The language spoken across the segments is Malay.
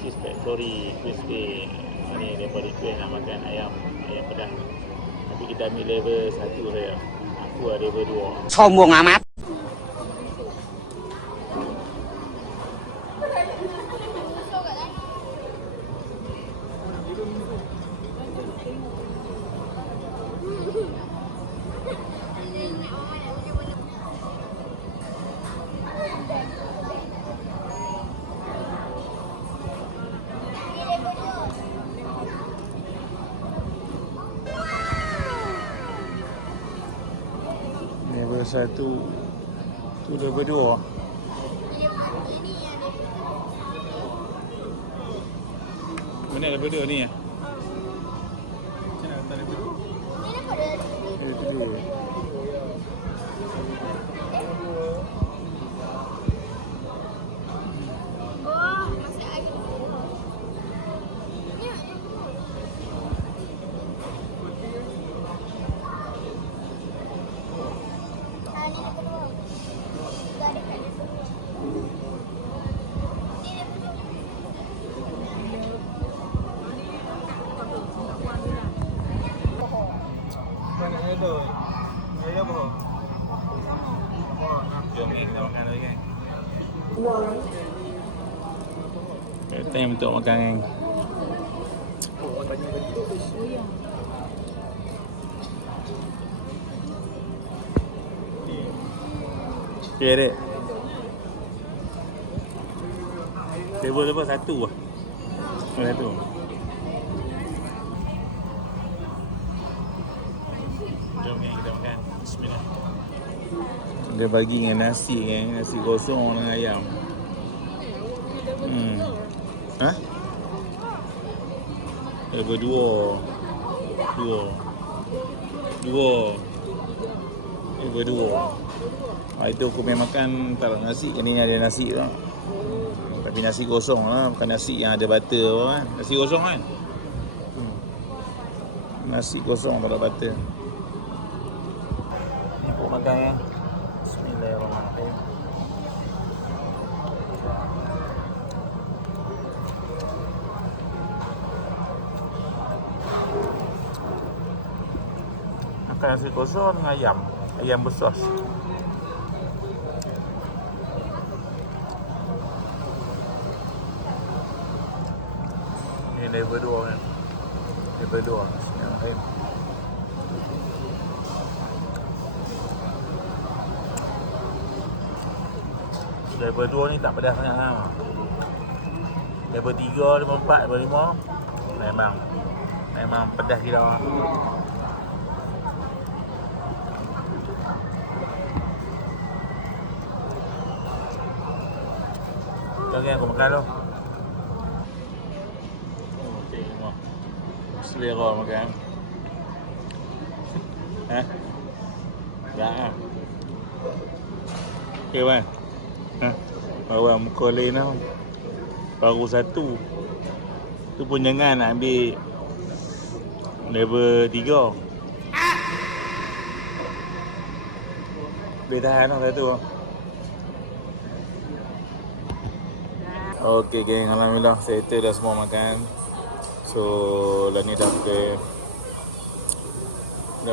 Cheese Factory Crispy. Ni daripada request nak makan ayam pedas. Tapi kita ambil level 1 saya. Aku ada level 2. Sombong amat. Level 1 tu level 2. Mana level 2 ni ya? Macam mana letak level 2? Itu dia. Jom ni kita makan lagi kan. Time untuk makan kan. Okay dek. Level 1 lah. Satu. Jom ni kita makan. Bismillah. Dia bagi dengan nasi kan, nasi kosong dengan ayam. Ha? Level 2. Level 2. Itu aku main makan tak ada nasi. Ini ada nasi tu. Tapi nasi kosong lah, bukan nasi yang ada butter kan. Nasi kosong kan? Nasi kosong tak ada butter. Ni aku makan ya. Bismillahirrahmanirrahim. Makan nasi kosong dengan ayam bersos. Ini level 2 kan. Level 2. Bismillahirrahmanirrahim. Level 2 ni tak pedas sangat lah. Level 3, level 4, level 5 memang pedas gila. Jom aku makan dulu. Tengok. Selera makan. Dah. Okay kan? Bawa muka lain tau. Baru 1. Tu pun jangan nak ambil level 3. Boleh tahan tau satu. Okay geng, alhamdulillah settle dah semua makan. So dah ni dah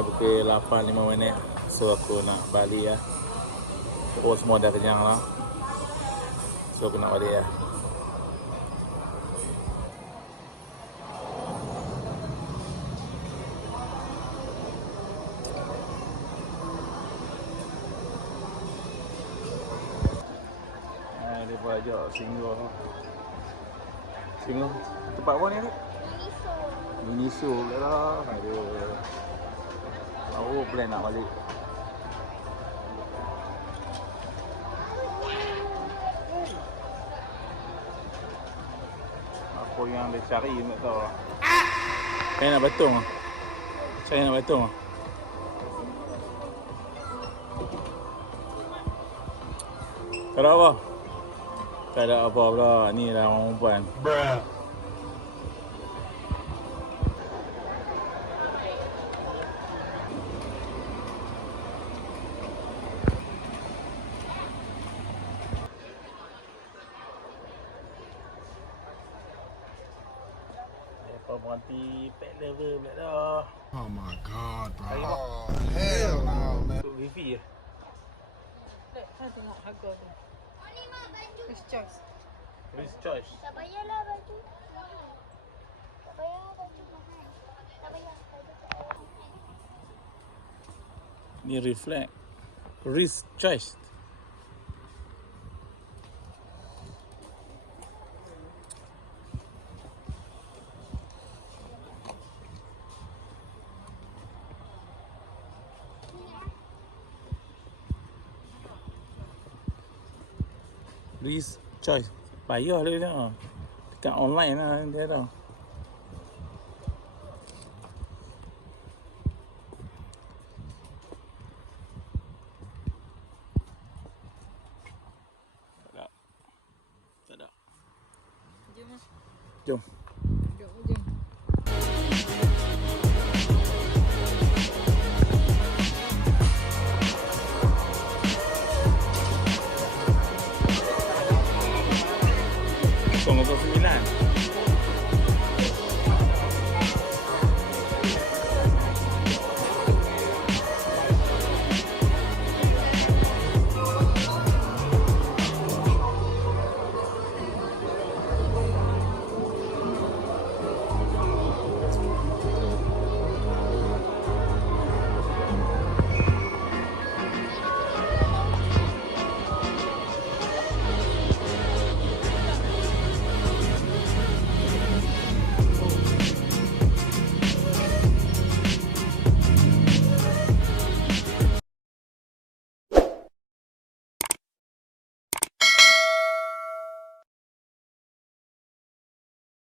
pukul 8.05 minit. So aku nak balik lah. Oh semua dah kenyang lah. So aku nak balik lah. Dia pun ajak singgah. Tempat apa ni tu? Miniso lah. Aduh. Baru plan nak balik. Apa yang dia cari tak tahu lah. Saya nak batung lah. Tak ada apa? Tak ada apa pula. Ni lah orang perempuan. Kau berhenti pet lover pula dah. Oh my god, bro. Lagi, Mak. Oh, hell no, man. Untuk review je. Tak, kan tengok harga tu. First choice. Risk choice. Tak payahlah baju. Tak payah baju mahal. Tak payah baju tak payah. Ni reflect. Risk choice. Risk choice. Payah dia tengok. Dekat online lah dia tau. Tak. Tak ada. Jom lah. Jom. Jom. Kau 9.